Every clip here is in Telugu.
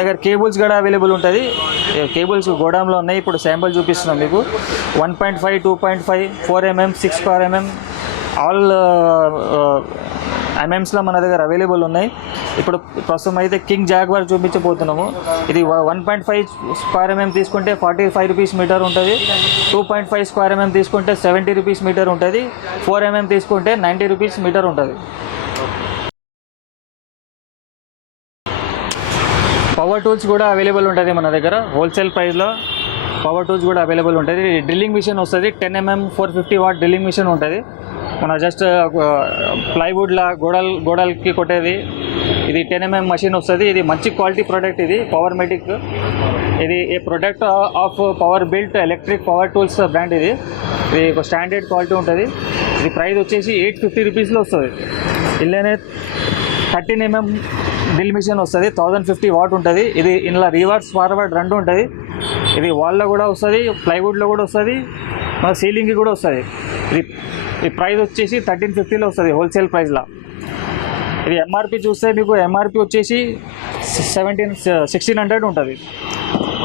దగ్గర కేబుల్స్ కూడా అవైలబుల్ ఉంటుంది. కేబుల్స్ గోడాంలో ఉన్నాయి. ఇప్పుడు శాంపుల్ చూపిస్తున్నాం మీకు. 1.5, 2.5, 4mm, 6mm ఆల్ ఎంఎమ్స్లో మన దగ్గర అవైలబుల్ ఉన్నాయి. ఇప్పుడు ప్రస్తుతం అయితే కింగ్ జాగ్వార్ చూపించబోతున్నాము. ఇది 1.5 స్క్వేర్ ఎంఎం తీసుకుంటే 45 రూపీస్ మీటర్ ఉంటుంది. 2.5 స్క్వేర్ ఎంఎం తీసుకుంటే 70 రూపీస్ మీటర్ ఉంటుంది. 4mm తీసుకుంటే 90 రూపీస్ మీటర్ ఉంటుంది. పవర్ టూల్స్ కూడా అవైలబుల్ ఉంటుంది మన దగ్గర. హోల్సేల్ ప్రైస్లో పవర్ టూల్స్ కూడా అవైలబుల్ ఉంటుంది. డ్రిల్లింగ్ మిషన్ వస్తుంది. 10mm 450 వాట్ డ్రిల్లింగ్ మిషన్ ఉంటుంది. మన జస్ట్ ప్లైవుడ్లా గోడలకి కొట్టేది. ఇది 10mm మషిన్ వస్తుంది. ఇది మంచి క్వాలిటీ ప్రోడక్ట్. ఇది పవర్ మెటిక్. ఇది a product of Powerbuilt electric power tools brand. ఇది ఒక స్టాండర్డ్ క్వాలిటీ ఉంటుంది. ఇది ప్రైస్ వచ్చేసి 850 రూపీస్లో వస్తుంది. ఇలానే 13mm డ్రిల్ మిషన్ వస్తుంది. 1050 వాట్ ఉంటుంది. ఇది ఇందులో రివర్స్ ఫార్వర్డ్ రెండు ఉంటుంది. ఇది వాల్లో కూడా వస్తుంది, ప్లైవుడ్లో కూడా వస్తుంది, మన సీలింగ్కి కూడా వస్తుంది. ఈ ప్రైస్ వచ్చేసి 1350లో వస్తుంది హోల్సేల్ ప్రైస్లో. ఇది ఎంఆర్పి చూస్తే మీకు ఎంఆర్పి వచ్చేసి 1600 ఉంటుంది.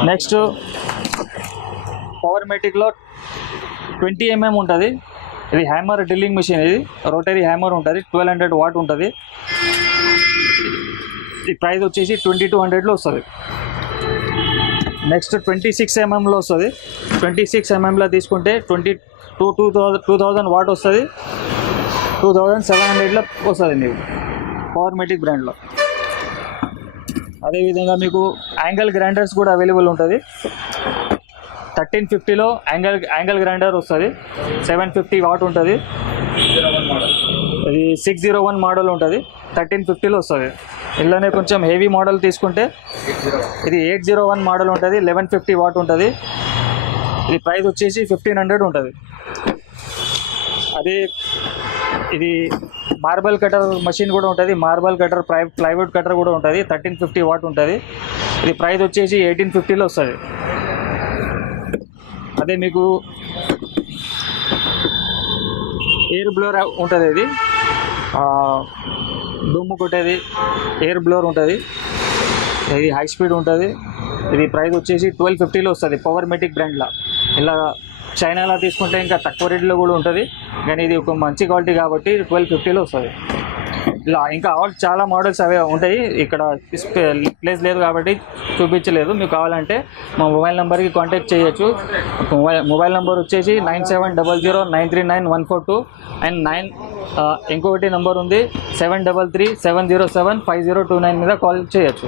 నెక్స్ట్ పవర్ మెటిక్లో 20mm ఉంటుంది. ఇది హ్యామర్ డ్రిల్లింగ్ మిషన్. ఇది రోటరీ హ్యామర్ ఉంటుంది. 1200 వాట్ ఉంటుంది. ఈ ప్రైస్ వచ్చేసి 2200లో వస్తుంది. నెక్స్ట్ 26mmలో వస్తుంది. 26mmలో తీసుకుంటే 2000 వాట్ వస్తుంది. 2700లో వస్తుంది మీకు పవర్ మెటిక్ బ్రాండ్లో. అదేవిధంగా మీకు యాంగిల్ గ్రైండర్స్ కూడా అవైలబుల్ ఉంటుంది. 1350లో యాంగిల్ గ్రైండర్ వస్తుంది. 750 వాట్ ఉంటుంది. ఇది 601 మోడల్ ఉంటుంది. 1350లో వస్తుంది. ఇలానే కొంచెం హెవీ మోడల్ తీసుకుంటే ఇది 801 మోడల్ ఉంటుంది. 1150 వాట్ ఉంటుంది. ఇది ప్రైస్ వచ్చేసి 1500 ఉంటుంది. అదే ఇది మార్బల్ కటర్ మషిన్ కూడా ఉంటుంది. మార్బల్ కటర్ ప్లైవుడ్ కటర్ కూడా ఉంటుంది. 1350 వాట్ ఉంటుంది. ఇది ప్రైస్ వచ్చేసి 1850లో వస్తుంది. అదే మీకు ఎయిర్ బ్లోర్ ఉంటుంది. ఇది దుమ్ము కొట్టేది ఎయిర్ బ్లోర్ ఉంటుంది. ఇది హై స్పీడ్ ఉంటుంది. ఇది ప్రైస్ వచ్చేసి 1250లో వస్తుంది పవర్ మెటిక్ బ్రాండ్లో. ఇలా చైనాలో తీసుకుంటే ఇంకా తక్కువ రేట్లో కూడా ఉంటుంది, కానీ ఇది ఒక మంచి క్వాలిటీ కాబట్టి 1250లో వస్తుంది. ఇలా ఇంకా చాలా మోడల్స్ అవే ఉంటాయి. ఇక్కడ ప్లేస్ లేదు కాబట్టి చూపించలేదు. మీకు కావాలంటే మా మొబైల్ నెంబర్కి కాంటాక్ట్ చేయొచ్చు. మొబైల్ నెంబర్ వచ్చేసి 9700939142 అండ్ ఇంకొకటి నెంబర్ ఉంది 733-707-5029 మీద కాల్ చేయొచ్చు.